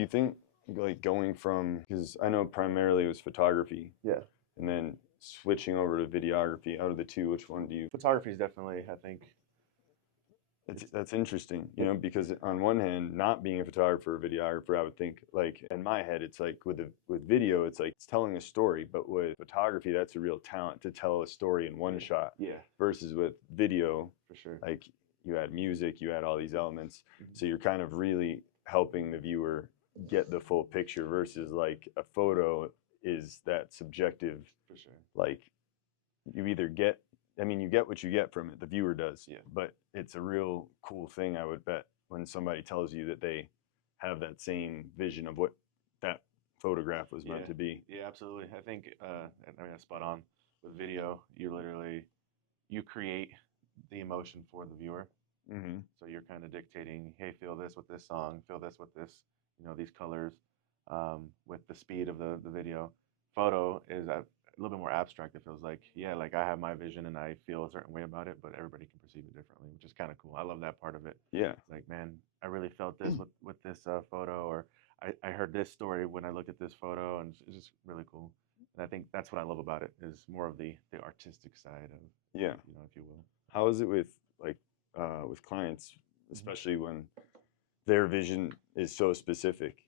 you think like going from, because I know primarily it was photography, Yeah. and then switching over to videography, out of the two, which one do you? Photography is definitely, I think, That's interesting, because on one hand, not being a photographer or videographer, I would think like in my head, it's like with video, it's like it's telling a story, but with photography, that's a real talent to tell a story in one shot. yeah, Versus with video, for sure. like you add music, you add all these elements, Mhm. so you're kind of really helping the viewer get the full picture. Versus like a photo is that subjective, For sure. like you either get, I mean, you get what you get from it, the viewer does. Yeah. But it's a real cool thing, I would bet, when somebody tells you that they have that same vision of what that photograph was meant to be. Yeah, absolutely. I think, I mean, that's spot on. With video, you create the emotion for the viewer. Mm-hmm. So you're kind of dictating, hey, feel this with this song, feel this with this, these colors, with the speed of the video. Photo is a little bit more abstract. It feels like, yeah, like I have my vision and I feel a certain way about it, but everybody can perceive it differently, which is kind of cool. I love that part of it. Yeah. It's like, man, I really felt this with this photo, or I heard this story when I looked at this photo, and it's just really cool. And I think that's what I love about it, is more of the artistic side of, Yeah. if you will. How is it with like with clients, especially when their vision is so specific?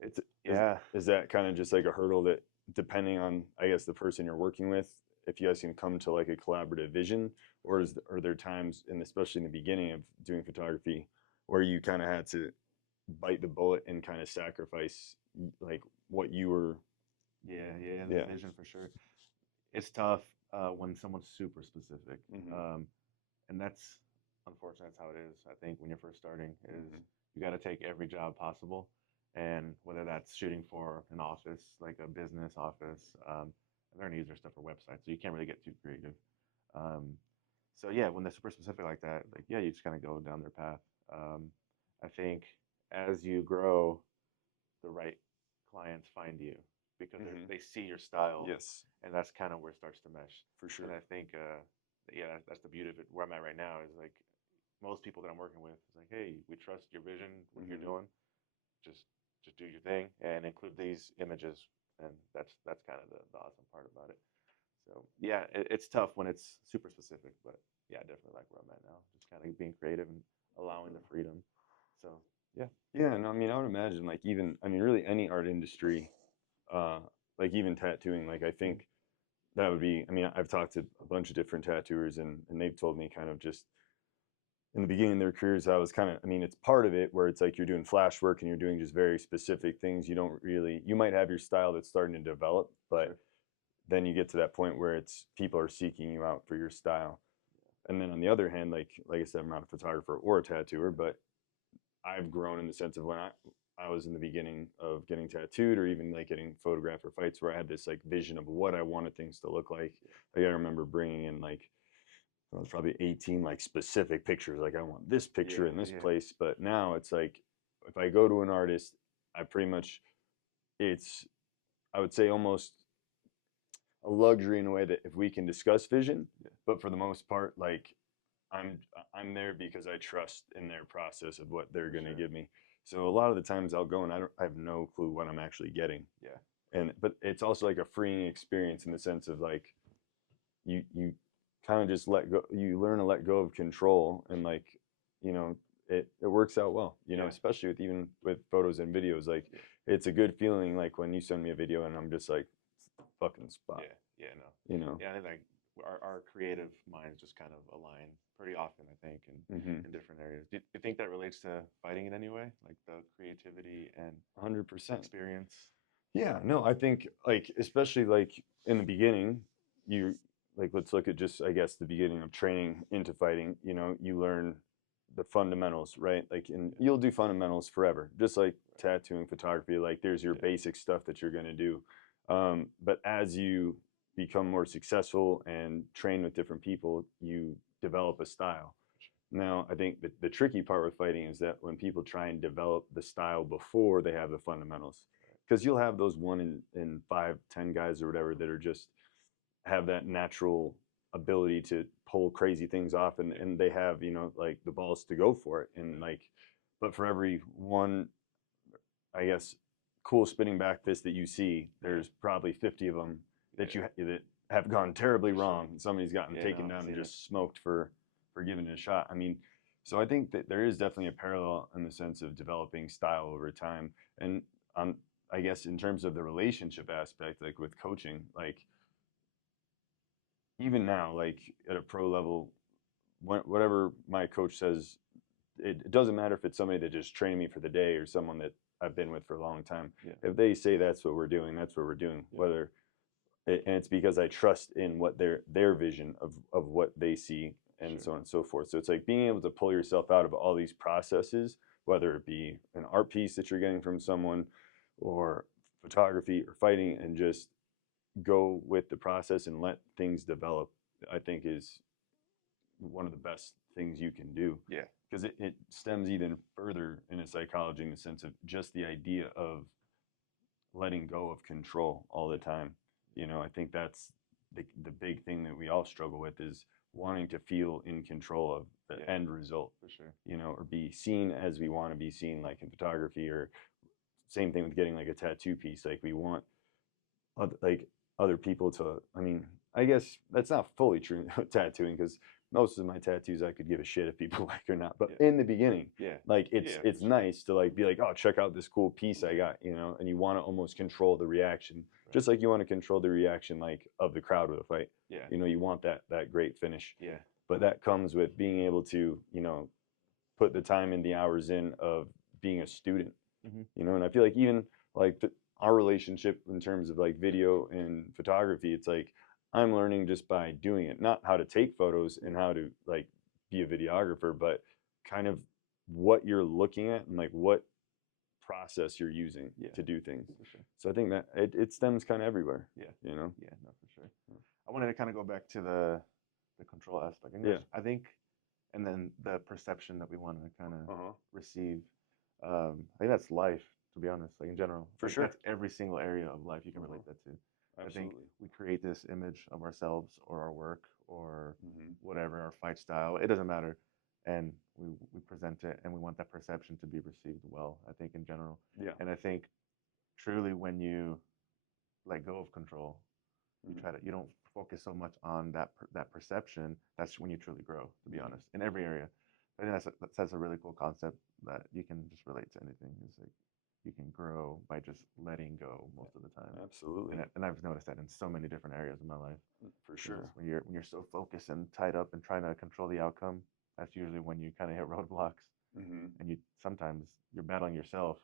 It's Yeah. Is that kind of just like a hurdle that, depending on, I guess, the person you're working with, if you guys can come to like a collaborative vision, or are there times, and especially in the beginning of doing photography, where you kind of had to bite the bullet and kind of sacrifice like what you were? Yeah, the Yeah. vision for sure. It's tough when someone's super specific, Mm-hmm. and that's unfortunately that's how it is. I think when you're first starting, is Mm-hmm. you got to take every job possible, and whether that's shooting for an office, like a business office, and they're gonna use their stuff for websites, so you can't really get too creative. Um, so yeah, when they're super specific like that, like yeah, you just kind of go down their path. I think as you grow, the right clients find you because Mm-hmm. they see your style, Yes, and that's kind of where it starts to mesh. for And sure. I think, yeah, that's the beauty of it. Where I'm at right now is like most people that I'm working with is like, hey, we trust your vision, what you're Mm-hmm. doing. Just just do your thing and include these images, and that's kind of the awesome part about it. So yeah, it's tough when it's super specific, but yeah, I definitely like where I'm at now. Just kind of being creative and allowing the freedom. So yeah, Yeah, no, I mean, I would imagine like even, I mean, really any art industry, uh, like even tattooing, like I think that would be, I mean, I've talked to a bunch of different tattooers, and they've told me kind of just in the beginning of their careers, I was kind of, I mean, it's part of it where it's like you're doing flash work and you're doing just very specific things. You don't really, you might have your style that's starting to develop, but sure. then you get to that point where it's people are seeking you out for your style. And then on the other hand, like I said, I'm not a photographer or a tattooer, but I've grown in the sense of when I was in the beginning of getting tattooed, or even like getting photographed for fights, where I had this like vision of what I wanted things to look like. Like I remember bringing in like, I was probably 18 like specific pictures. Like I want this picture in this Yeah. place. But now it's like if I go to an artist, I pretty much, it's, I would say almost a luxury in a way that if we can discuss vision, Yeah. but for the most part, like I'm I'm there because I trust in their process of what they're For gonna sure. give me. So a lot of the times I'll go and I have no clue what I'm actually getting. Yeah. And but it's also like a freeing experience in the sense of like you kind of just let go, you learn to let go of control, and like, you know, it works out well, Yeah. especially with even with photos and videos. Like Yeah. it's a good feeling like when you send me a video and I'm just like fucking spot, Yeah. No. you know. Yeah, I think like our creative minds just kind of align pretty often, I think, Mm-hmm. in different areas. Do you think that relates to fighting in any way, like the creativity and 100%. experience? Yeah, no, I think like especially like in the beginning, you like, let's look at just, I guess, the beginning of training into fighting. You learn the fundamentals, right? Like, and Yeah. you'll do fundamentals forever, just like tattooing, photography. Like, there's your Yeah. basic stuff that you're gonna do. But as you become more successful and train with different people, you develop a style. Now, I think the tricky part with fighting is that when people try and develop the style before they have the fundamentals, because you'll have those one in five, 10 guys or whatever that are just have that natural ability to pull crazy things off, and they have, like the balls to go for it. And like, but for every one I guess, cool spinning back fists that you see, there's probably 50 of them that that have gone terribly wrong. Somebody's gotten taken down and just smoked for giving it a shot. I mean, so I think that there is definitely a parallel in the sense of developing style over time. And I guess in terms of the relationship aspect, like with coaching, like even now, like at a pro level, whatever my coach says, it doesn't matter if it's somebody that just trained me for the day or someone that I've been with for a long time. If they say that's what we're doing, that's what we're doing. Whether and it's because I trust in what their vision of what they see and so on and so forth. So it's like being able to pull yourself out of all these processes, whether it be an art piece that you're getting from someone or photography or fighting, and just go with the process and let things develop, I think is one of the best things you can do. Yeah. Because it stems even further in a psychology in the sense of just the idea of letting go of control all the time. You know, I think that's the big thing that we all struggle with, is wanting to feel in control of the end result. For sure. You know, or be seen as we want to be seen, like in photography, or same thing with getting like a tattoo piece. Like we want like other people to, I mean, I guess that's not fully true tattooing, because most of my tattoos I could give a shit if people like or not. But in the beginning, like it's nice to like be like, oh, check out this cool piece I got, you know, and you want to almost control the reaction, just like you want to control the reaction like of the crowd with a fight. You know, you want that great finish. But that comes with being able to, you know, put the time and the hours in of being a student. You know, and I feel like even like our relationship in terms of like video and photography, it's like I'm learning just by doing it, not how to take photos and how to like be a videographer, but kind of what you're looking at and like what process you're using to do things. So I think that it stems kind of everywhere. You know? Yeah, no, for sure. I wanted to kind of go back to the control aspect. I think, and then the perception that we want to kind of receive. I think that's life, to be honest, like in general. For sure. That's every single area of life you can relate that to. Absolutely. I think we create this image of ourselves or our work or whatever, our fight style. It doesn't matter. And we present it, and we want that perception to be received well, I think, in general. And I think truly when you let go of control, you don't focus so much on that perception. That's when you truly grow, to be honest, in every area. I think that's a really cool concept that you can just relate to anything. It's like you can grow by just letting go most of the time. Absolutely. And I've noticed that in so many different areas of my life. For sure. When you're so focused and tied up and trying to control the outcome, that's usually when you kind of hit roadblocks. And sometimes you're battling yourself.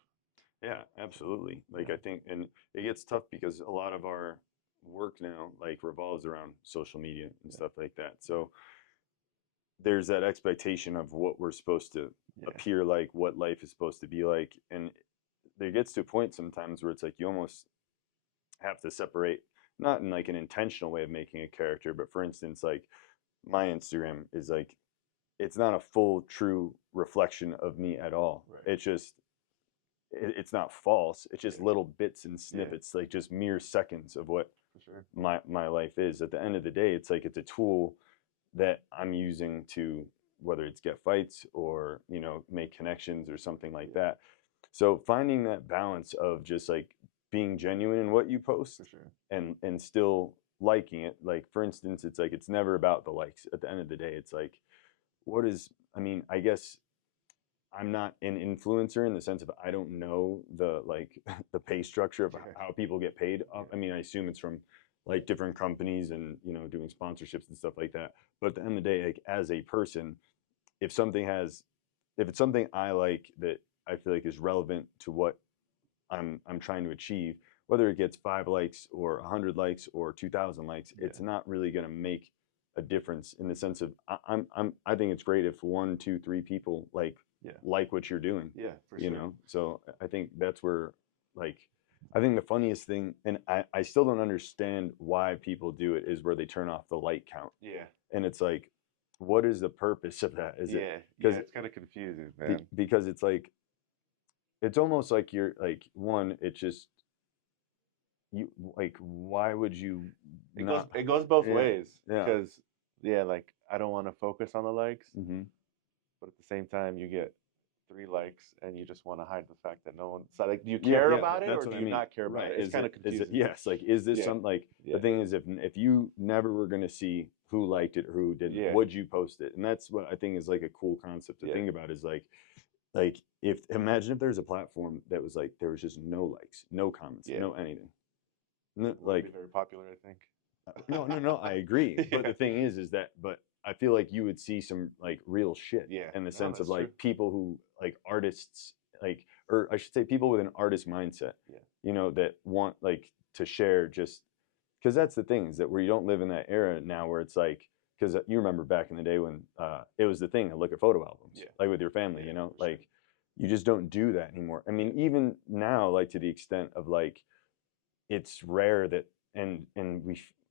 Yeah, absolutely. Like I think, and it gets tough because a lot of our work now like revolves around social media and stuff like that. So there's that expectation of what we're supposed to appear like, what life is supposed to be like, and there gets to a point sometimes where it's like you almost have to separate, not in like an intentional way of making a character, but for instance, like my Instagram is like, it's not a full true reflection of me at all. It's just it's not false. It's just little bits and snippets, like just mere seconds of what my life is. At the end of the day, it's like it's a tool that I'm using to, whether it's get fights or, you know, make connections or something like that. So finding that balance of just like being genuine in what you post and still liking it. Like for instance, it's like it's never about the likes. At the end of the day, it's like, what is, I mean, I guess I'm not an influencer in the sense of I don't know the like the pay structure of how people get paid. I mean, I assume it's from like different companies and, you know, doing sponsorships and stuff like that. But at the end of the day, like as a person, if it's something I like that I feel like is relevant to what I'm trying to achieve, whether it gets 5 likes or 100 likes or 2,000 likes, it's not really going to make a difference in the sense of I think it's great if 1, 2, 3 people like what you're doing. For you sure. know. So I think that's where like I think the funniest thing, and I still don't understand why people do it, is where they turn off the like count. And it's like, what is the purpose of that? Is it because it's kind of confusing, man. Because it's like, it's almost like you're like, one, it's just you like, why would you it goes both ways. Because like I don't want to focus on the likes, but at the same time you get 3 likes and you just want to hide the fact that no one, so like, do you Yeah, care yeah, about it or that's do what I you mean. not care about Right. it? It's kind of Is it, confusing. yes, like, is this Yeah. some, like, Yeah. the thing is, if you never were going to see who liked it or who didn't, Yeah. would you post it? And that's what I think is like a cool concept to Yeah. think about, is like, if, imagine if there's a platform that was like, there was just no likes, no comments, Yeah. no anything. No, Wouldn't like, be very popular, I think. no, I agree. But Yeah. the thing is that, but I feel like you would see some like real shit, Yeah. in the No, sense of that's like true. people who, like, artists, like, or I should say people with an artist mindset, Yeah. that want, like, to share, just because that's the thing, is that where you don't live in that era now where it's like, because you remember back in the day when it was the thing to look at photo albums, Yeah. like with your family, Yeah, for like sure. you just don't do that anymore. I mean, even now, like, to the extent of like, it's rare that, and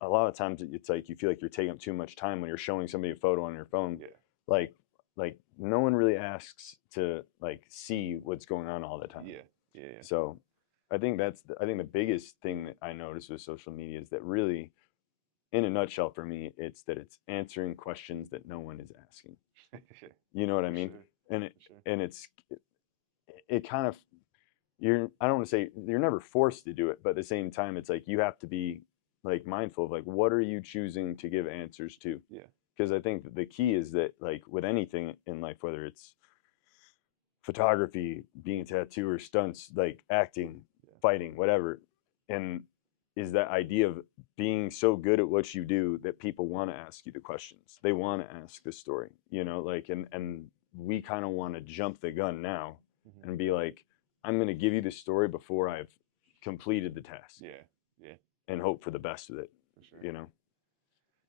a lot of times it's like you feel like you're taking up too much time when you're showing somebody a photo on your phone. Yeah. like like no one really asks to like see what's going on all the time. Yeah. Yeah. Yeah. So I think the biggest thing that I noticed with social media is that, really, in a nutshell, for me, it's that it's answering questions that no one is asking. You know what I For mean? sure. And it For sure. and it kind of, I don't want to say you're never forced to do it, but at the same time, it's like you have to be like mindful of like, what are you choosing to give answers to? Yeah. Because I think that the key is that, like, with anything in life, whether it's photography, being a tattooer, stunts, like acting, fighting, whatever, and is that idea of being so good at what you do that people want to ask you the questions. They want to ask the story, like, and we kind of want to jump the gun now Mm-hmm. and be like, I'm going to give you the story before I've completed the task. Yeah. Yeah. And hope for the best with it, For sure.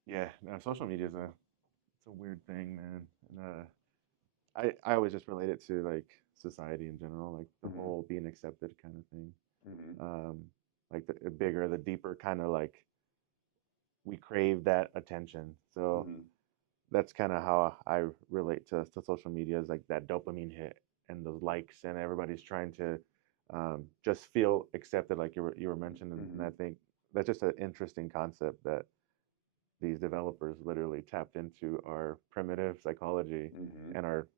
Yeah. No, social media is it's a weird thing, man. And I always just relate it to like society in general, like the whole being accepted kind of thing. Like the bigger, the deeper kind of like we crave that attention. So that's kind of how I relate to social media, is like that dopamine hit and those likes, and everybody's trying to just feel accepted, like you were mentioning. And I think that's just an interesting concept that these developers literally tapped into our primitive psychology and are,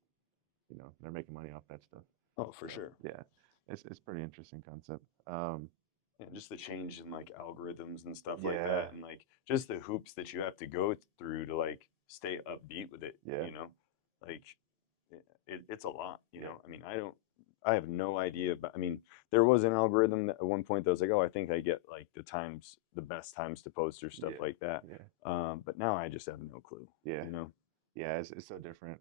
they're making money off that stuff. Oh, for So, sure. yeah, it's pretty interesting concept. And just the change in like algorithms and stuff like Yeah. that, and like just the hoops that you have to go through to like stay upbeat with it. Yeah. Like it's a lot. I mean, I have no idea, but I mean, there was an algorithm that at one point that was like, oh, I think I get like the best times to post or stuff like that. Yeah. But now I just have no clue. Yeah. Yeah, it's so different.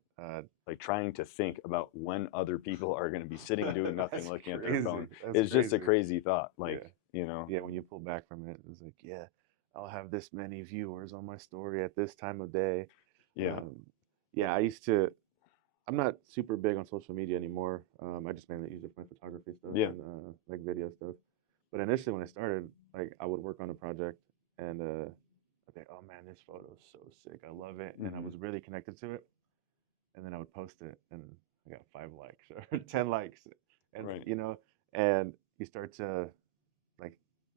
Like trying to think about when other people are going to be sitting doing nothing, looking at their phone. That's It's just a crazy thought. Like, yeah, when you pull back from it, it's like, yeah, I'll have this many viewers on my story at this time of day. Yeah. Yeah, I'm not super big on social media anymore. I just mainly use it for my photography stuff and like video stuff. But initially when I started, like I would work on a project and I'd think, oh man, this photo is so sick. I love it. And I was really connected to it. And then I would post it and I got 5 likes or 10 likes. And and you start to like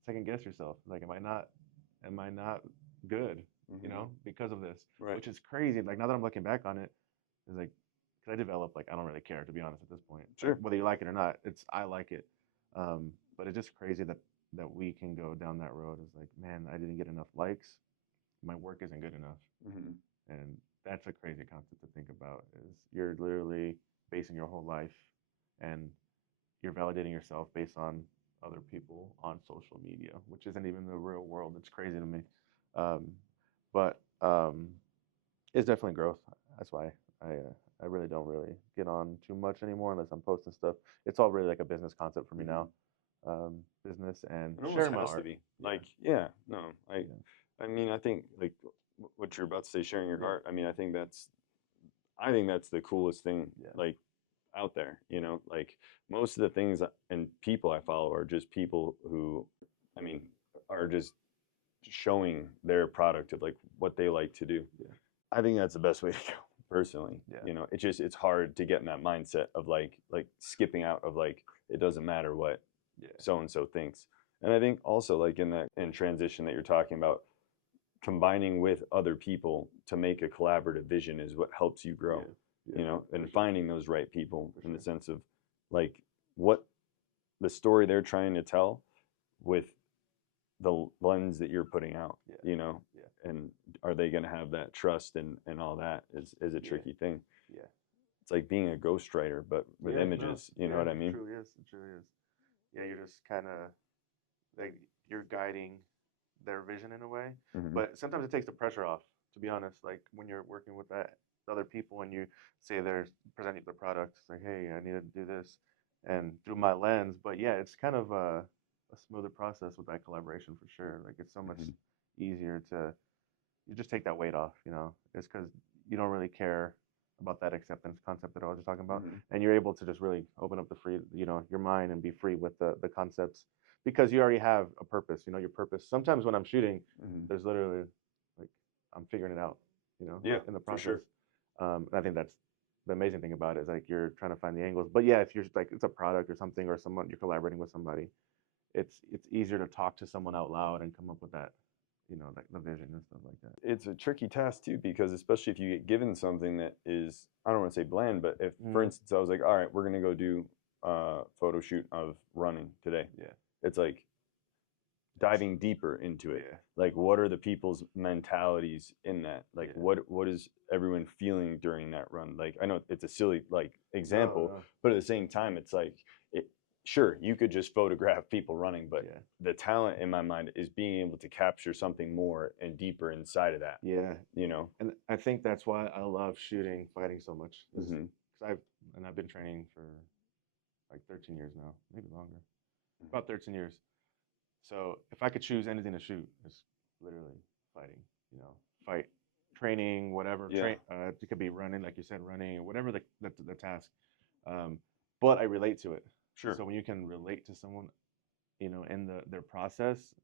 second guess yourself. Like, am I not good? Because of this. Right. Which is crazy. Like now that I'm looking back on it, it's like, because I developed, like, I don't really care, to be honest, at this point. Sure. Like, whether you like it or not, I like it. But it's just crazy that we can go down that road. It's like, man, I didn't get enough likes. My work isn't good enough. And that's a crazy concept to think about, is you're literally basing your whole life and you're validating yourself based on other people on social media, which isn't even the real world. It's crazy to me. But it's definitely growth. That's why I really don't really get on too much anymore unless I'm posting stuff. It's all really like a business concept for me now. Business and sharing my art. Like, no, I mean, I think like what you're about to say, sharing your art. I mean, I think that's the coolest thing, like, out there. Like most of the things and people I follow are just people who, I mean, are just showing their product of like what they like to do. I think that's the best way to go, personally. It's hard to get in that mindset of like skipping out of like, it doesn't matter what so and so thinks. And I think also like in transition that you're talking about, combining with other people to make a collaborative vision is what helps you grow. Yeah, you know, for and sure. finding those right people For in the sure. sense of like what the story they're trying to tell with the lens that you're putting out, Yeah. you know, Yeah. and are they going to have that trust and all that is a Yeah. tricky thing. Yeah. It's like being a ghostwriter, but with Yeah. No. images, you know Yeah. what I It mean? truly is. It truly is. Yeah. You're just kind of like you're guiding their vision in a way, Hmm. but sometimes it takes the pressure off. To be honest, like when you're working with that other people and you say they're presenting the product, it's like, hey, I need to do this, and through my lens. But yeah, it's kind of a smoother process with that collaboration for sure. Like it's so much Hmm. easier to you just take that weight off. You know, it's because you don't really care about that acceptance concept that I was just talking about, Hmm. and you're able to just really open up the free, your mind and be free with the concepts because you already have a purpose. You know, your purpose. Sometimes when I'm shooting, Hmm. there's literally like I'm figuring it out. You know, Yeah, in the for process. sure. And I think that's the amazing thing about it is like you're trying to find the angles. But yeah, if you're like it's a product or something or someone you're collaborating with somebody, it's easier to talk to someone out loud and come up with that, like the vision and stuff like that. It's a tricky task too, because especially if you get given something that is, I don't want to say bland, but if, for Mm, instance, I was like, all right, we're going to go do a photo shoot of running today. yeah, It's like diving deeper into it. yeah, Like, what are the people's mentalities in that? Like, yeah. what is everyone feeling during that run? Like, I know it's a silly like No, example, no, but at the same time, it's like, it, sure, you could just photograph people running, but yeah, the talent in my mind is being able to capture something more and deeper inside of that. yeah. You know. And I think that's why I love shooting fighting so much. Is Hmm. because I've been training for like 13 years now, maybe longer, about 13 years. So if I could choose anything to shoot, it's literally fighting. Fight training, whatever. Yeah. It could be running, like you said, running, or whatever the task. Um, but I relate to it. Sure. So when you can relate to someone, in their process,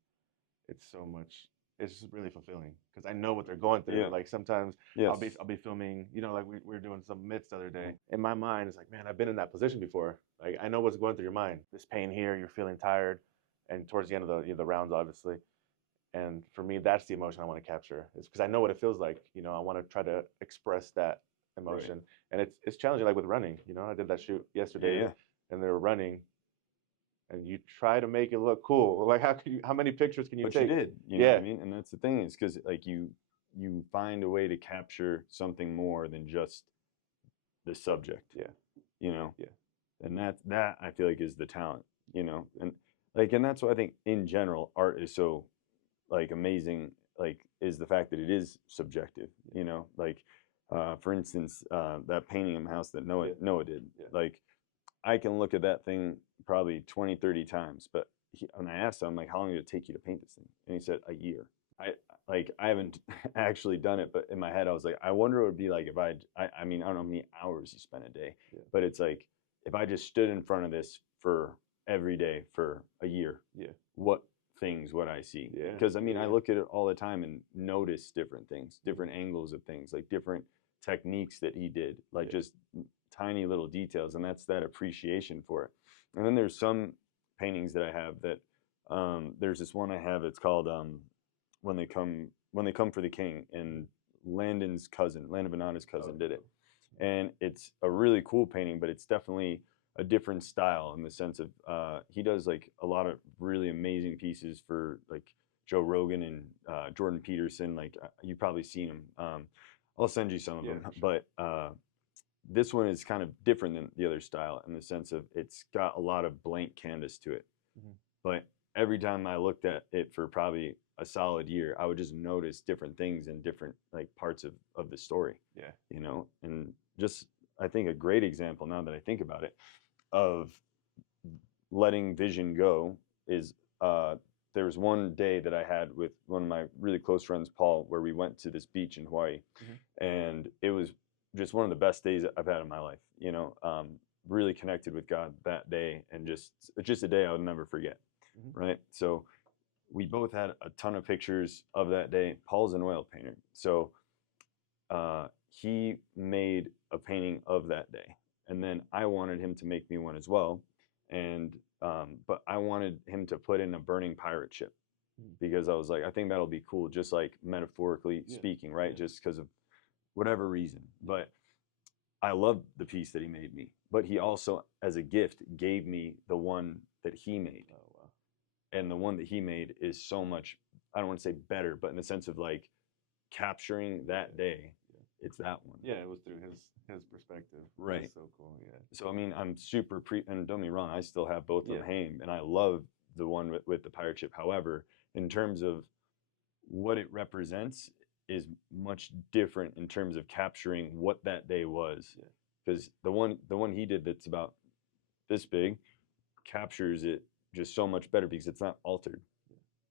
it's so much. It's just really fulfilling because I know what they're going through. Yeah. Like sometimes I'll Yes. be filming. Like we were doing some mitts the other day. In my mind, it's like, man, I've been in that position before. Like I know what's going through your mind. This pain here, you're feeling tired, and towards the end of the rounds, obviously. And for me, that's the emotion I want to capture. It's because I know what it feels like. I want to try to express that Right. emotion, and it's challenging. Like with running, I did that shoot Yeah. yesterday, Yeah. and they were running, and you try to make it look cool. Like how many pictures can you But you take? did. You know what I Yeah, mean? And that's the thing is because like you find a way to capture something more than just the subject. yeah, You know. yeah, And that I feel like is the talent. You know. And that's what I think in general art is so like amazing, like is the fact that it is subjective, you know, like for instance that painting in my house that yeah, Noah did, yeah, like I can look at that thing probably 20, 30 times, but when I asked him like how long did it take you to paint this thing, and he said a year. I haven't actually done it, but in my head I was like, I wonder what it would be like if I mean I don't know how many hours you spend a day, yeah, but it's like if I just stood in front of this for every day for a year, yeah, what things would I see? yeah, Because I mean, I yeah, look at it all the time and notice different things, different angles of things, like different techniques that he did, like yeah, just tiny little details, and that's that appreciation for it. And then there's some paintings that I have that there's this one I have. It's called when they come for the king, and Landon Vanana's cousin, did it, and it's a really cool painting, but it's definitely a different style in the sense of he does like a lot of really amazing pieces for like Joe Rogan and Jordan Peterson. Like you've probably seen him. I'll send you some of yeah, them, for sure. but this one is kind of different than the other style in the sense of it's got a lot of blank canvas to it. Mhm. But every time I looked at it for probably a solid year, I would just notice different things in different like parts of the story, Yeah, you know, and just I think a great example now that I think about it of letting vision go is there was one day that I had with one of my really close friends, Paul, where we went to this beach in Hawaii, mhm, and it was just one of the best days I've had in my life. You know, really connected with God that day, and just a day I would never forget. mhm, Right, so we both had a ton of pictures of that day. Paul's an oil painter, so he made a painting of that day, and then I wanted him to make me one as well, and but I wanted him to put in a burning pirate ship mhm. because I was like, I think that'll be cool, just like metaphorically Yeah, speaking, right? yeah, Just because of whatever reason. yeah, But I love the piece that he made me, but he also, as a gift, gave me the one that he made. Oh wow. And the one that he made is so much, I don't want to say better, but in the sense of like capturing that day, it's that one. Yeah, it was through his perspective. Right. Which is so cool. Yeah. So I mean, I'm super and don't get me wrong, I still have both of them Yeah. hanging, and I love the one with the pirate ship. However, in terms of what it represents, is much different in terms of capturing what that day was. Yeah. Because the one he did that's about this big captures it just so much better because it's not altered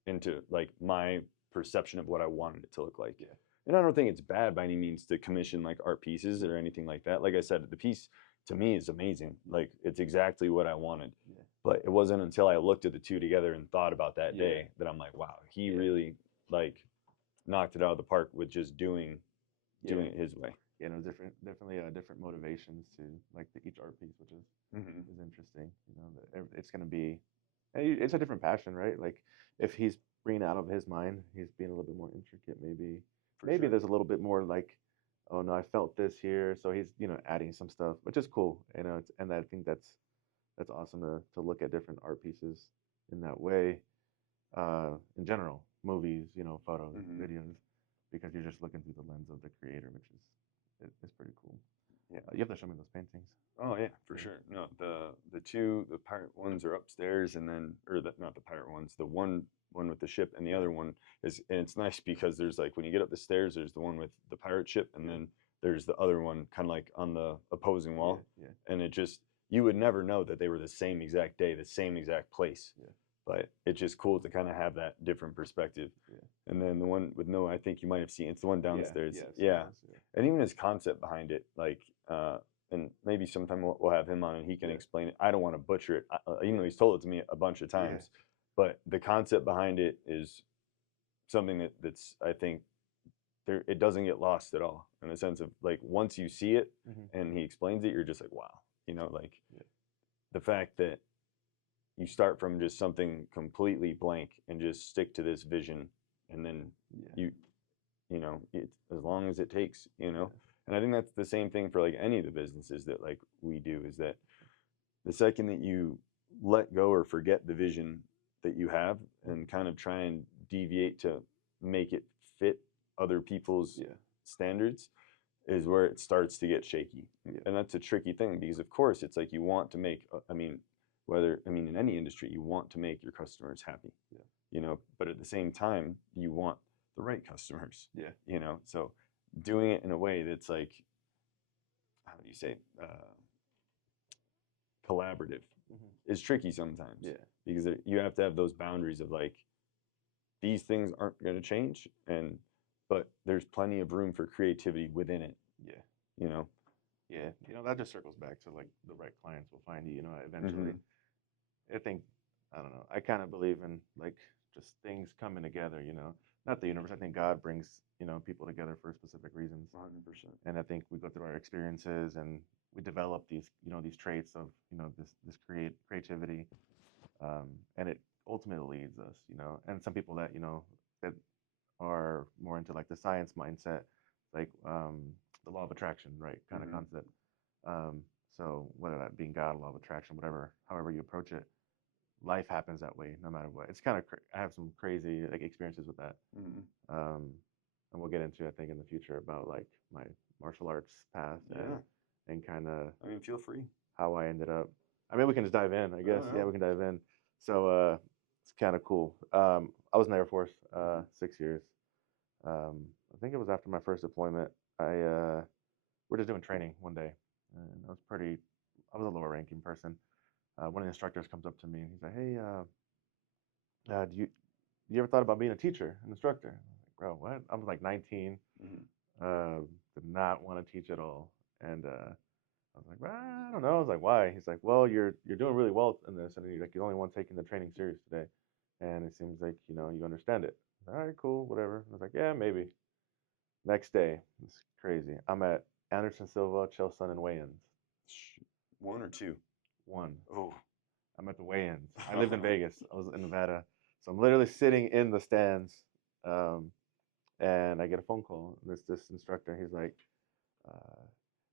into like my perception of what I wanted it to look like. Yeah. And I don't think it's bad by any means to commission like art pieces or anything like that. Like I said, the piece to me is amazing. Like it's exactly what I wanted. Yeah. But it wasn't until I looked at the two together and thought about that Yeah. day that I'm like, wow, he Yeah. really like knocked it out of the park with just doing Yeah. it his way. Yeah, no, definitely different motivations to like each art piece, which is interesting. You know, it's gonna be, it's a different passion, right? Like if he's bringing it out of his mind, he's being a little bit more intricate. Maybe Sure. there's a little bit more like, oh no, I felt this here, so he's adding some stuff, which is cool. You know, and I think that's awesome to look at different art pieces in that way. In general, movies, photos, videos, because you're just looking through the lens of the creator, which is it's pretty cool. Yeah. You have to show me those paintings. Oh yeah, for sure. No, the pirate ones are upstairs, and then not the pirate ones, the one with the ship, and the other one is, and it's nice because there's like when you get up the stairs, there's the one with the pirate ship, and then there's the other one kind of like on the opposing wall, and it just, you would never know that they were the same exact day, the same exact place. Yeah. But it's just cool to kind of have that different perspective. Yeah. And then the one with Noah, I think you might have seen, it's the one downstairs. Yeah. And even his concept behind it, like, and maybe sometime we'll have him on and he can explain it. I don't want to butcher it, even though he's told it to me a bunch of times. But the concept behind it is something that's, I think, it doesn't get lost at all, in the sense of like once you see it and he explains it, you're just like, wow, like the fact that you start from just something completely blank and just stick to this vision, and then as long as it takes, and I think that's the same thing for like any of the businesses that like we do, is that the second that you let go or forget the vision that you have and kind of try and deviate to make it fit other people's standards, is where it starts to get shaky. And that's a tricky thing, because of course it's like you want to make, in any industry, you want to make your customers happy, but at the same time, you want the right customers, so doing it in a way that's like, how do you say, collaborative is tricky sometimes, because you have to have those boundaries of like, these things aren't going to change, but there's plenty of room for creativity within it. That just circles back to like the right clients will find you, eventually. I think, I don't know, I kind of believe in like just things coming together, not the universe. I think God brings, people together for specific reasons. 100%. And I think we go through our experiences and we develop these, these traits of, this creativity. And it ultimately leads us, and some people that, that are more into like the science mindset, like the law of attraction, right? Kind of concept. So whether that being God, law of attraction, whatever, however you approach it, life happens that way no matter what. It's kind of I have some crazy like experiences with that, and we'll get into, I think, in the future about like my martial arts path and kind of, feel free, how I ended up. We can just dive in, I guess. We can dive in. So it's kind of cool. I was in the Air Force 6 years. I think it was after my first deployment. We're just doing training one day, and I was a lower ranking person. One of the instructors comes up to me and he's like, "Hey, do you ever thought about being a teacher, an instructor?" I'm like, "Bro, what?" I was like 19, did not want to teach at all, and I was like, "Well, I don't know." I was like, "Why?" He's like, "Well, you're doing really well in this, and you're the only one taking the training serious today, and it seems like you understand it." All right, cool, whatever. I was like, "Yeah, maybe." Next day, it's crazy. I'm at Anderson Silva, Chelson, and weigh-ins. One or two? One. Oh. I'm at the weigh-ins. I lived in Vegas. I was in Nevada. So I'm literally sitting in the stands, and I get a phone call. This instructor, he's like,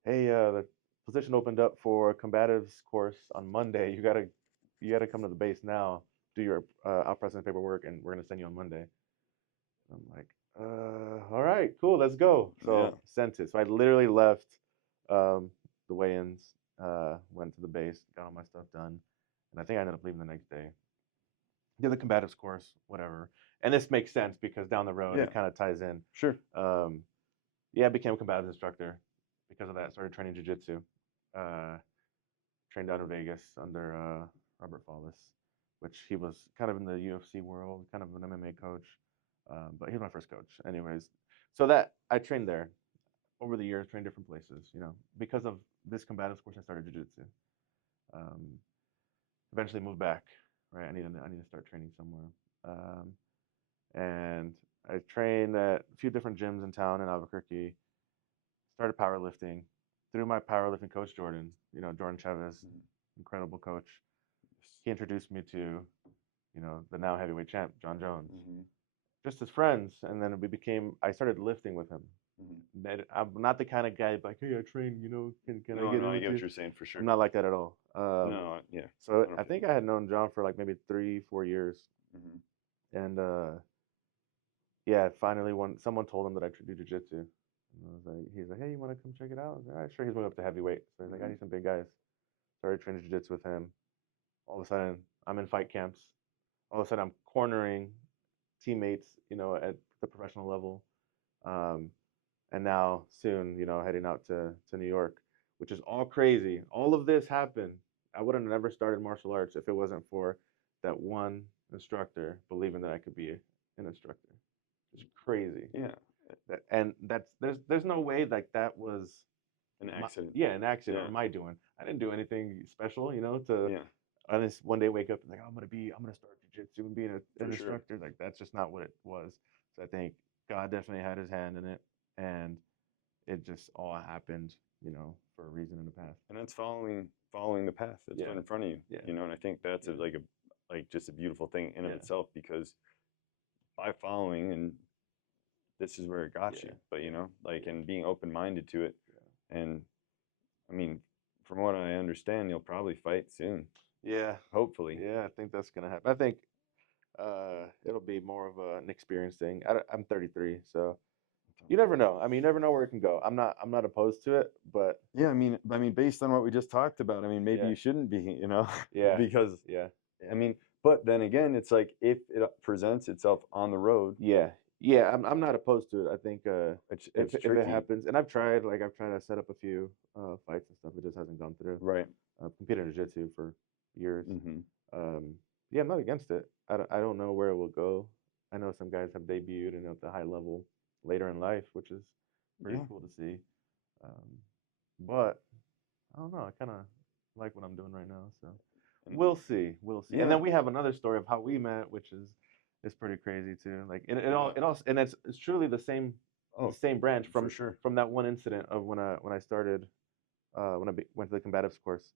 hey, the position opened up for a combatives course on Monday. You gotta come to the base now, do your out-processing paperwork, and we're gonna send you on Monday. I'm like, all right, cool, let's go. Yeah. So sent it. So I literally left the weigh-ins, went to the base, got all my stuff done, and I think I ended up leaving the next day. Did the combatives course, whatever. And this makes sense because down the road Yeah. it kind of ties in. Sure. Yeah, I became a combatives instructor because of that. Started training jiu-jitsu. Trained out in Vegas under Robert Follis, which he was kind of in the UFC world, kind of an MMA coach. But he was my first coach. Anyways, so that I trained there over the years, trained different places. Because of this combatives course, I started jiu-jitsu. Um, Eventually moved back. Right, I need to start training somewhere. And I trained at a few different gyms in town in Albuquerque. Started powerlifting through my powerlifting coach Jordan. Jordan Chavez, incredible coach. He introduced me to, the now heavyweight champ John Jones, just as friends. And then I started lifting with him. I'm not the kind of guy like, hey, I train. Can I get in I with get you? what you're saying for sure. I'm not like that at all. No, yeah. So 100%. I think I had known John for like maybe 3-4 years, and yeah, finally someone told him that I do jujitsu. He's like, hey, you want to come check it out? I was like, all right, sure. He's going up to heavyweight, so he's like, I need some big guys. Started training jiu-jitsu with him. All of a sudden, I'm in fight camps. All of a sudden, I'm cornering teammates, at the professional level. And now soon, heading out to New York, which is all crazy. All of this happened. I would have never started martial arts if it wasn't for that one instructor believing that I could be an instructor. It's crazy. Yeah. And there's no way like that was An accident. an accident Yeah. or my doing. I didn't do anything special, to Yeah. I just one day wake up and like, I'm gonna start jiu-jitsu and be an For sure. instructor. Like that's just not what it was. So I think God definitely had his hand in it, and it just all happened, for a reason in the past. And that's following the path that's Yeah. put in front of you. Yeah. And I think that's Yeah. like just a beautiful thing in of Yeah. itself, because by following, and this is where it got Yeah. you, but and being open-minded to it. And I mean, from what I understand, you'll probably fight soon. Yeah. Hopefully. Yeah, I think that's gonna happen. I think it'll be more of an experience thing. I'm 33, so you never know. I mean, you never know where it can go. I'm not opposed to it, but Yeah, I mean, based on what we just talked about, I mean, maybe Yeah. you shouldn't be, Yeah. because yeah, I mean, but then again, it's like if it presents itself on the road, yeah, I'm not opposed to it. I think it's if it tricky, happens, and I've tried to set up a few fights and stuff. It just hasn't gone through. right? I've competed in jiu-jitsu for years. Mm-hmm. Yeah, I'm not against it. I don't know where it will go. I know some guys have debuted at the high level later in life, which is pretty Yeah. cool to see. But I don't know. I kind of like what I'm doing right now, so we'll see. Yeah. And then we have another story of how we met, which is pretty crazy too. Like it all and it's truly the same branch for sure. from that one incident of when I started when I went to the combatives course.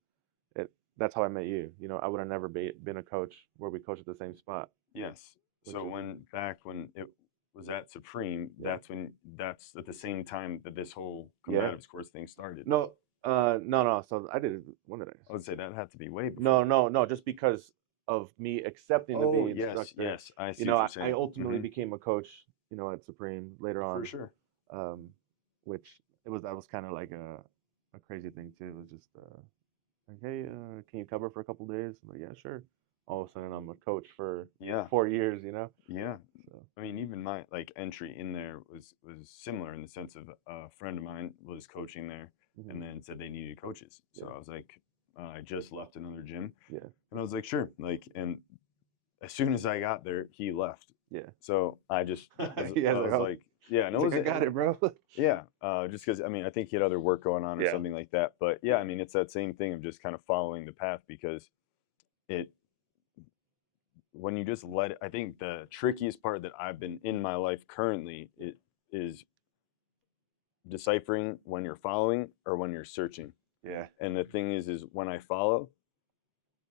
That's how I met you. I would have never been a coach where we coached at the same spot. Yes. So when it was at Supreme, Yeah. that's at the same time that this whole combatives course thing started. No, no. So I did it. When did I? I would say that had to be way before. No. Just because of me accepting to be yes, instructor. yes. I see what you're saying. I ultimately became a coach. At Supreme later on. For sure. Which that was kind of like a crazy thing too. It was just like, hey, can you cover for a couple days? I'm like, yeah, sure. All of a sudden, I'm a coach for 4 years. Yeah. So. I mean, even my entry in there was similar in the sense of a friend of mine was coaching there, and then said they needed coaches. So I was like, I just left another gym. Yeah. And I was like, sure. And as soon as I got there, he left. Yeah. So I just I was like, like, yeah, no, I got it, bro. Yeah. Just because I think he had other work going on or something like that. But yeah, I mean, it's that same thing of just kind of following the path, because when you just let it, I think the trickiest part that I've been in my life currently is deciphering when you're following or when you're searching. Yeah. And the thing is when I follow,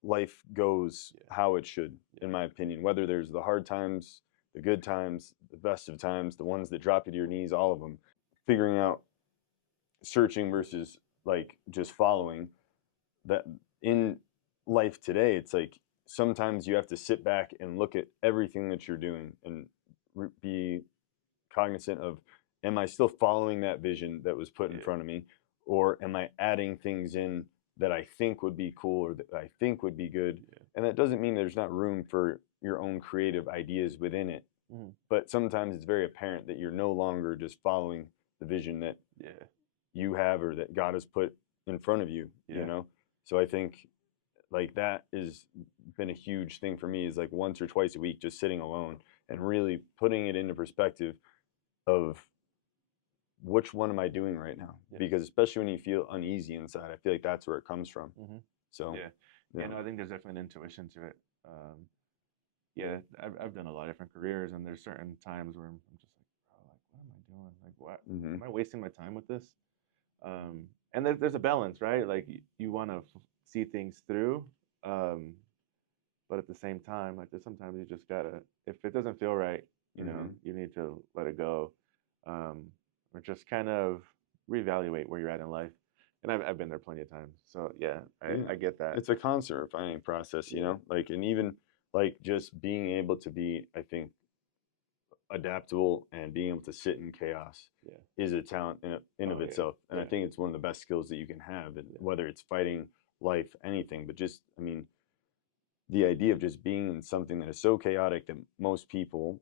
life goes how it should, in my opinion. Whether there's the hard times, the good times, the best of times, the ones that drop you to your knees, all of them. Figuring out searching versus like just following that. In life today, it's like sometimes you have to sit back and look at everything that you're doing and be cognizant of, am I still following that vision that was put in front of me, or am I adding things in that I think would be cool or that I think would be good? And that doesn't mean there's not room for your own creative ideas within it, but sometimes it's very apparent that you're no longer just following the vision that you have or that God has put in front of you, you know? So I think like that has been a huge thing for me, is like once or twice a week just sitting alone and really putting it into perspective of which one am I doing right now? Because especially when you feel uneasy inside, I feel like that's where it comes from. So no, I think there's definitely an intuition to it. I've done a lot of different careers, and there's certain times where I'm just like, oh, like what am I doing? Like what am I wasting my time with this? And there's a balance, right? Like you want to see things through, but at the same time, like there's sometimes you just gotta, if it doesn't feel right, you know, you need to let it go, or just kind of reevaluate where you're at in life. And I've been there plenty of times, so I get that. It's a constant refining process, you know, like, and even like just being able to be, I think, adaptable and being able to sit in chaos is a talent in of itself. And I think it's one of the best skills that you can have, and whether it's fighting life, anything, but just, I mean, the idea of just being in something that is so chaotic that most people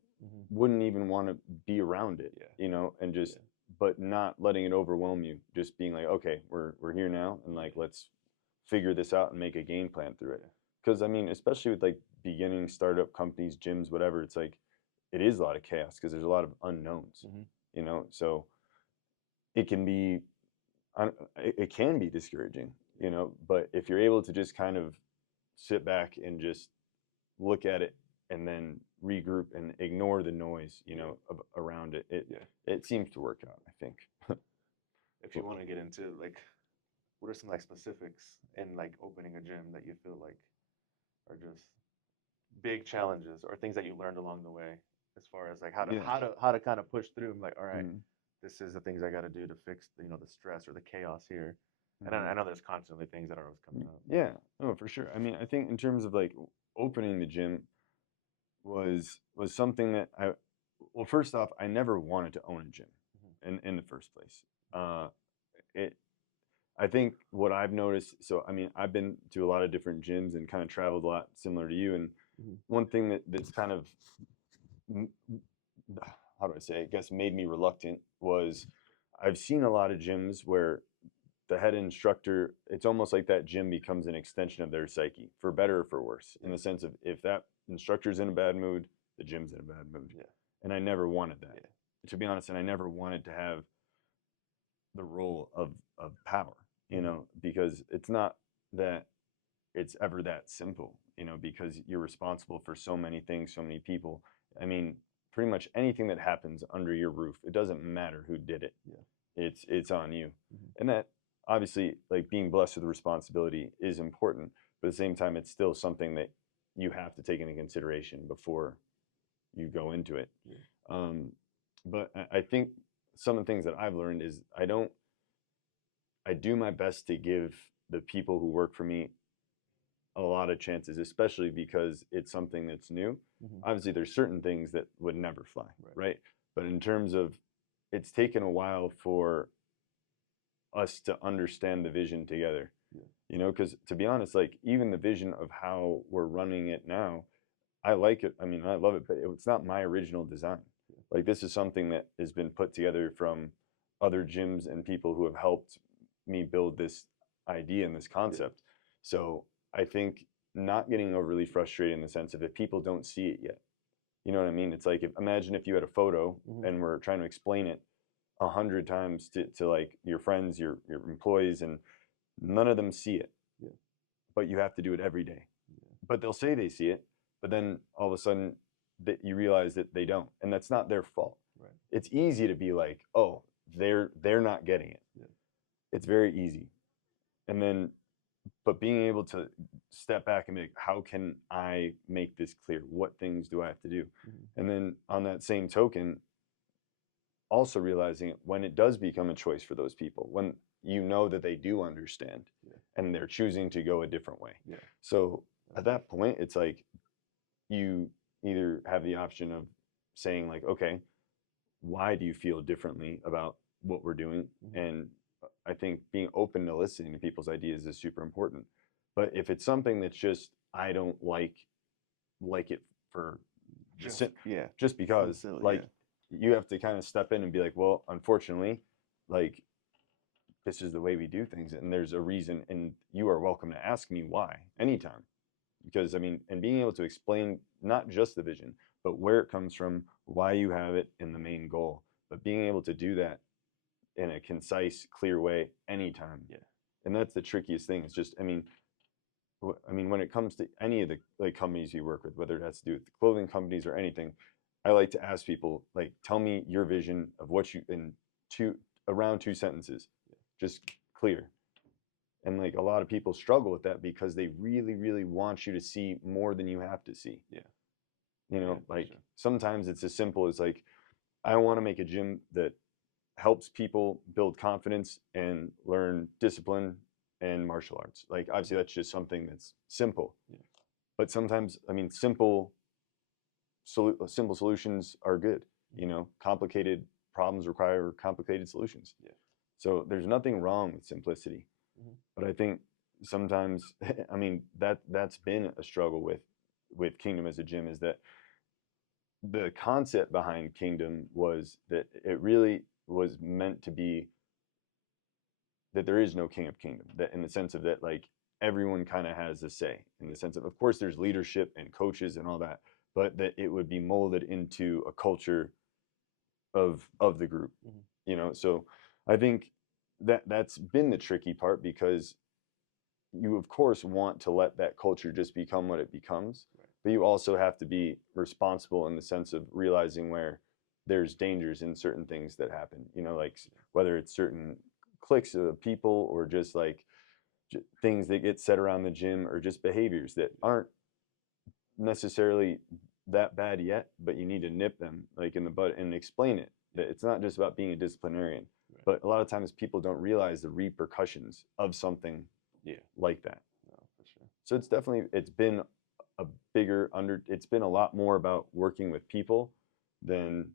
wouldn't even want to be around it, you know, and just, but not letting it overwhelm you, just being like, okay, we're here now, and like, let's figure this out and make a game plan through it. Because I mean, especially with like beginning startup companies, gyms, whatever, it's like, it is a lot of chaos because there's a lot of unknowns, you know, so it can be, it can be discouraging, you know, but if you're able to just kind of sit back and just look at it and then regroup and ignore the noise, you know, around it, it seems to work out, I think. If you want to get into like, what are some like specifics in like opening a gym that you feel like are just big challenges or things that you learned along the way, as far as like how to kind of push through and like, all right, this is the things I got to do to fix, you know, the stress or the chaos here. And I know there's constantly things that are always coming up. Yeah, no, for sure. I mean, I think in terms of like opening the gym was something that well, first off, I never wanted to own a gym in the first place. I think what I've noticed, so I mean, I've been to a lot of different gyms and kind of traveled a lot similar to you. And one thing that's kind of, how do I say, I guess made me reluctant was I've seen a lot of gyms where the head instructor, it's almost like that gym becomes an extension of their psyche, for better or for worse, in the sense of if that instructor's in a bad mood, the gym's in a bad mood. And I never wanted that, to be honest. And I never wanted to have the role of power, you know, because it's not that it's ever that simple, you know, because you're responsible for so many things, so many people. I mean, pretty much anything that happens under your roof, it doesn't matter who did it. It's on you. And that obviously, like, being blessed with the responsibility is important, but at the same time, it's still something that you have to take into consideration before you go into it. But I think some of the things that I've learned is I do my best to give the people who work for me a lot of chances, especially because it's something that's new. Obviously, there's certain things that would never fly, right? But in terms of, it's taken a while for us to understand the vision together, you know, because to be honest, like even the vision of how we're running it now, I like it. I mean, I love it, but it's not my original design. Like, this is something that has been put together from other gyms and people who have helped me build this idea and this concept. So I think not getting overly frustrated in the sense of if people don't see it yet, you know what I mean? It's like, imagine if you had a photo and we're trying to explain it 100 times to like your friends, your employees, and none of them see it, but you have to do it every day. But they'll say they see it, but then all of a sudden that you realize that they don't, and that's not their fault. It's easy to be like, oh, they're not getting it. It's very easy. And then, but being able to step back and be like, how can I make this clear? What things do I have to do? And then on that same token, also realizing it when it does become a choice for those people, when you know that they do understand, and they're choosing to go a different way. Yeah. So at that point, it's like you either have the option of saying like, okay, why do you feel differently about what we're doing? And I think being open to listening to people's ideas is super important. But if it's something that's just I don't like it for Just just because silly, like you have to kind of step in and be like, well, unfortunately, like this is the way we do things, and there's a reason, and you are welcome to ask me why anytime. Because I mean, and being able to explain not just the vision, but where it comes from, why you have it, and the main goal. But being able to do that in a concise, clear way anytime. Yeah. And that's the trickiest thing. It's just, I mean, when it comes to any of the like companies you work with, whether it has to do with the clothing companies or anything, I like to ask people like, tell me your vision of what you in around 2 sentences, just clear. And like a lot of people struggle with that because they really, really want you to see more than you have to see. Yeah. You know, Yeah, like sure. sometimes it's as simple as like, I want to make a gym that helps people build confidence and learn discipline and martial arts. Like obviously that's just something that's simple. Yeah. But sometimes, I mean, simple solutions are good. You know, complicated problems require complicated solutions. Yeah. So there's nothing wrong with simplicity. But I think sometimes, I mean, that's been a struggle with Kingdom as a gym, is that the concept behind Kingdom was that it really was meant to be that there is no king of kingdom, that in the sense of that like everyone kind of has a say, in the sense of course there's leadership and coaches and all that, but that it would be molded into a culture of the group. You know, so I think that's been the tricky part, because you of course want to let that culture just become what it becomes, but you also have to be responsible in the sense of realizing where there's dangers in certain things that happen, you know, like whether it's certain cliques of people or just like things that get said around the gym, or just behaviors that aren't necessarily that bad yet, but you need to nip them like in the butt and explain it, that it's not just about being a disciplinarian. But a lot of times people don't realize the repercussions of something like that. No, for sure. So it's definitely, it's been a it's been a lot more about working with people than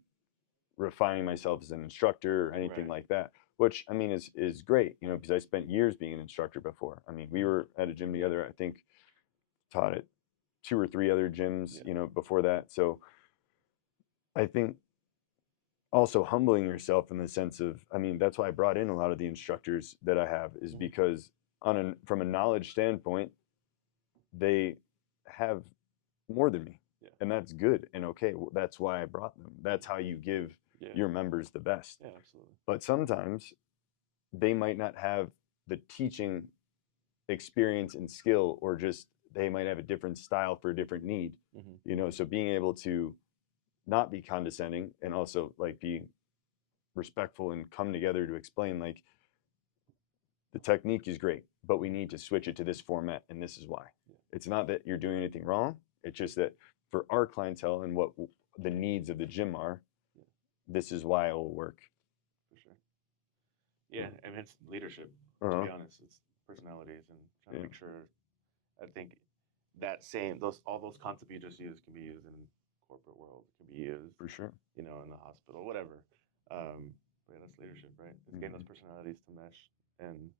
refining myself as an instructor or anything like that, which I mean is great, you know, because I spent years being an instructor before. I mean, we were at a gym together, I think taught at 2 or 3 other gyms, you know, before that. So I think also humbling yourself in the sense of, I mean, that's why I brought in a lot of the instructors that I have, is because from a knowledge standpoint, they have more than me, and that's good and okay. That's why I brought them. That's how you give your members the best. Yeah, absolutely. But sometimes they might not have the teaching experience and skill, or just they might have a different style for a different need. You know, so being able to not be condescending and also like be respectful and come together to explain like the technique is great, but we need to switch it to this format, and this is why. It's not that you're doing anything wrong. It's just that for our clientele and what the needs of the gym are, this is why it will work. For sure. Yeah, and it's leadership. To be honest, it's personalities and trying to make sure. I think that all those concepts you just used can be used in corporate world. Can be used for sure. You know, in the hospital, whatever. But yeah, that's leadership, right? It's getting those personalities to mesh, and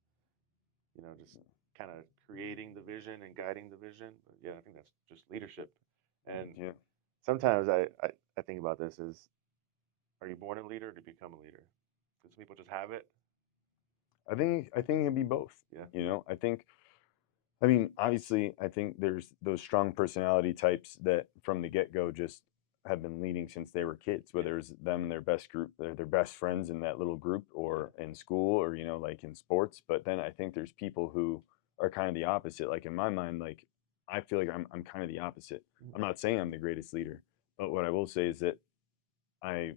you know, just kind of creating the vision and guiding the vision. But yeah, I think that's just leadership. And sometimes I think about this as, are you born a leader or do you become a leader? Because some people just have it. I think it can be both. Yeah. You know, I mean, obviously, I think there's those strong personality types that from the get-go just have been leading since they were kids, whether it's them and their best group, their best friends in that little group, or in school, or, you know, like in sports. But then I think there's people who are kind of the opposite. Like in my mind, like I feel like I'm kind of the opposite. I'm not saying I'm the greatest leader, but what I will say is that I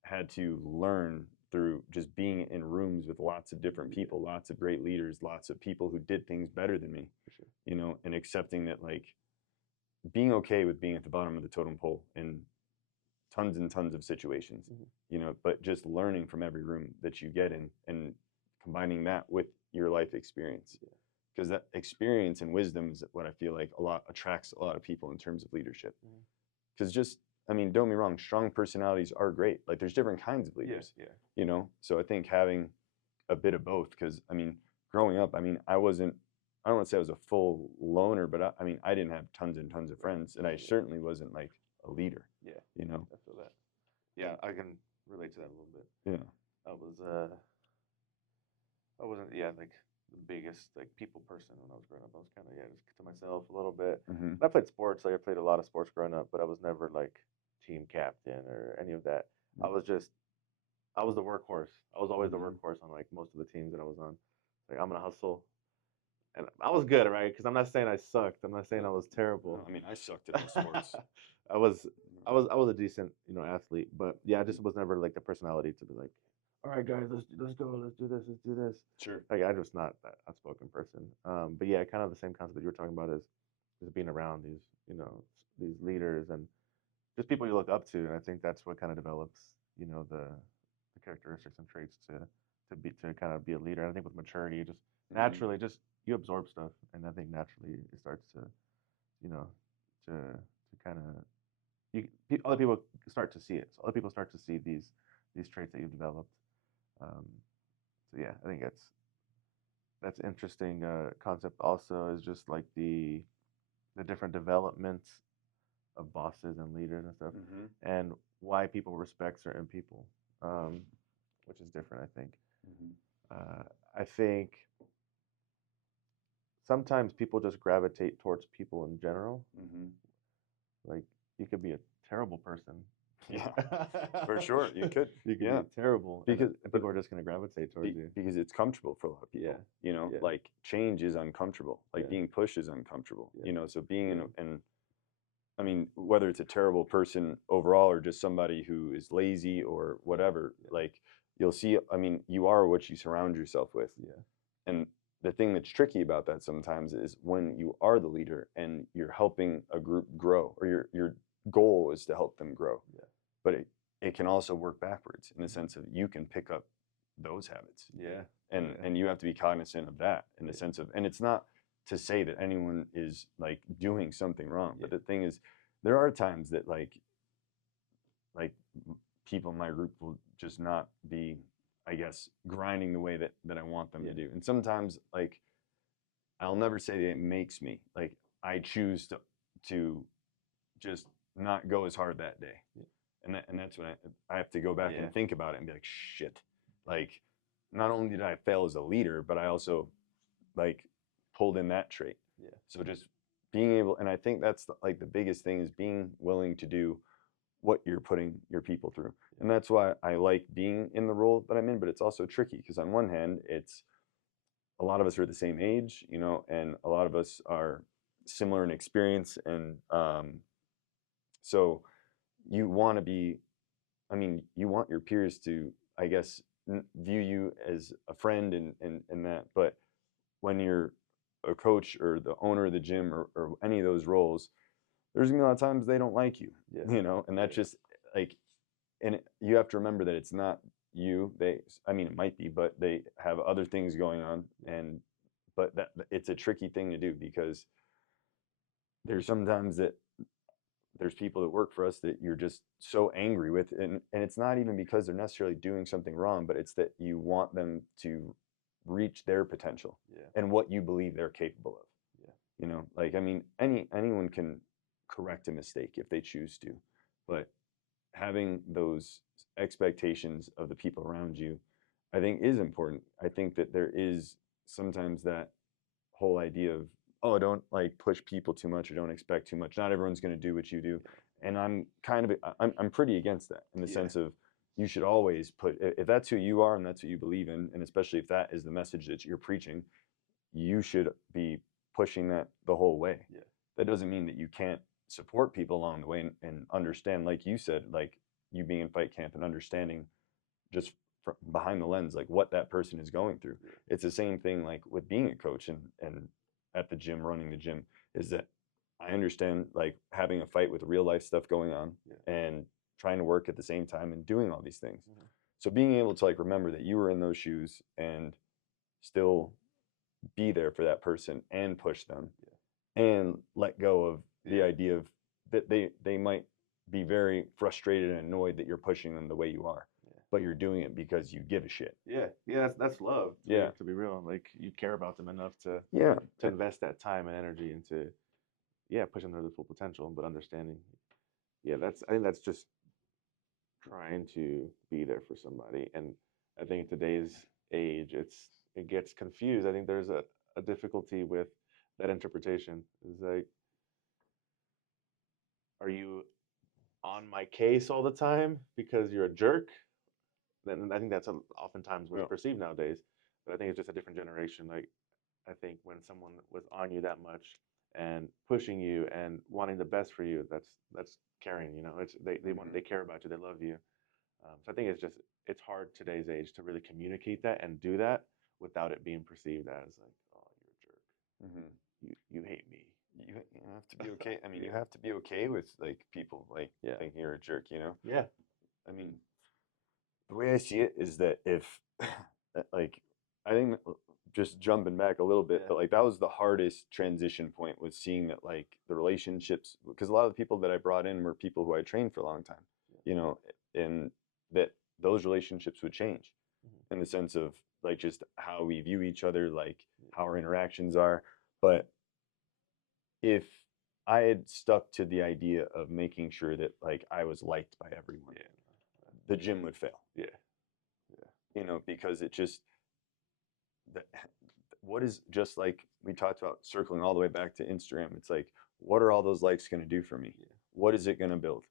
had to learn through just being in rooms with lots of different people, lots of great leaders, lots of people who did things better than me, you know, and accepting that, like, being okay with being at the bottom of the totem pole in tons and tons of situations, you know, but just learning from every room that you get in and combining that with your life experience, because that experience and wisdom is what I feel like a lot attracts a lot of people in terms of leadership. Because just, I mean, don't be wrong, strong personalities are great. Like there's different kinds of leaders, you know? So I think having a bit of both, because I mean, growing up, I mean, I don't want to say I was a full loner, but I mean, I didn't have tons and tons of friends, and I certainly wasn't like a leader. Yeah, you know. I feel that. Yeah, I can relate to that a little bit. Yeah. I wasn't like the biggest like people person when I was growing up. I was kind of just to myself a little bit. Mm-hmm. I played sports. Like I played a lot of sports growing up, but I was never like team captain or any of that. I was the workhorse. I was always the workhorse on like most of the teams that I was on. Like I'm gonna hustle, and I was good, right? Because I'm not saying I sucked. I'm not saying I was terrible. No, I mean, I sucked at all sports. I was a decent athlete, but yeah, I just was never like the personality to be like, all right, guys, let's go, let's do this. Sure. Like I'm just not that outspoken person. But yeah, kind of the same concept that you were talking about is being around these these leaders and just people you look up to, and I think that's what kind of develops the characteristics and traits to kind of be a leader. And I think with maturity, you just naturally just you absorb stuff, and I think naturally it starts to to kind of other people start to see it. So other people start to see these traits that you've developed. So yeah, I think that's interesting concept. Also, is just like the different developments of bosses and leaders and stuff, and why people respect certain people, which is different. I think. I think sometimes people just gravitate towards people in general. Like you could be a terrible person. Yeah, for sure. You could be terrible because people are just going to gravitate towards you because it's comfortable for a lot of people. You know, like change is uncomfortable. Like being pushed is uncomfortable. You know, so being in I mean, whether it's a terrible person overall or just somebody who is lazy or whatever, like you'll see. I mean, you are what you surround yourself with. And the thing that's tricky about that sometimes is when you are the leader and you're helping a group grow, or your goal is to help them grow. But it can also work backwards in the sense of you can pick up those habits. And you have to be cognizant of that in the sense of, and it's not to say that anyone is like doing something wrong, but the thing is, there are times that like people in my group will just not be, I guess, grinding the way that I want them to do. And sometimes, like, I'll never say that it makes me, like, I choose to just not go as hard that day. And that's when I have to go back and think about it and be like, shit, like, not only did I fail as a leader, but I also like pulled in that trait. So just being able, and I think that's like the biggest thing is being willing to do what you're putting your people through. And that's why I like being in the role that I'm in, but it's also tricky because on one hand, it's a lot of us are the same age, you know, and a lot of us are similar in experience. And so you want to be, I mean, you want your peers to, I guess, view you as a friend and that, but when you're a coach or the owner of the gym or any of those roles, there's gonna be a lot of times they don't like you, you know, and that's just like, and you have to remember that it's not you. I mean, it might be, but they have other things going on, but it's a tricky thing to do because there's sometimes that there's people that work for us that you're just so angry with, and it's not even because they're necessarily doing something wrong, but it's that you want them to reach their potential and what you believe they're capable of. You know, like, I mean, anyone can correct a mistake if they choose to, but having those expectations of the people around you, I think, is important. I think that there is sometimes that whole idea of, oh, don't like push people too much or don't expect too much. Not everyone's going to do what you do. And I'm pretty against that in the sense of you should always put, if that's who you are and that's what you believe in, and especially if that is the message that you're preaching, you should be pushing that the whole way. That doesn't mean that you can't support people along the way and understand, like you said, like you being in fight camp and understanding just behind the lens, like what that person is going through. It's the same thing like with being a coach and at the gym, running the gym, is that I understand like having a fight with real life stuff going on and trying to work at the same time and doing all these things. So being able to like remember that you were in those shoes and still be there for that person and push them, and let go of the idea of that they might be very frustrated and annoyed that you're pushing them the way you are, but you're doing it because you give a shit. Yeah, yeah, that's love. Yeah. To be real, like you care about them enough to Yeah. invest that time and energy into pushing them to their full potential, but understanding. Yeah, I think that's just trying to be there for somebody, and I think in today's age, it gets confused. I think there's a difficulty with that interpretation. It's like, are you on my case all the time because you're a jerk? Then I think that's oftentimes what's Yeah. perceived nowadays. But I think it's just a different generation. Like I think when someone was on you that much and pushing you and wanting the best for you, that's caring. You know, it's they care about you, they love you. So I think it's hard today's age to really communicate that and do that without it being perceived as like, oh, you're a jerk. You hate me. You have to be okay. I mean, you have to be okay with like people like thinking you're a jerk. Yeah. I mean, the way I see it is that if like I think just jumping back a little bit, but like that was the hardest transition point, was seeing that like the relationships, because a lot of the people that I brought in were people who I trained for a long time, and that those relationships would change in the sense of like just how we view each other, like how our interactions are. But if I had stuck to the idea of making sure that like I was liked by everyone, the gym would fail. Yeah. Because it just that what is, just like we talked about, circling all the way back to Instagram, it's like, what are all those likes going to do for me? What is it going to build?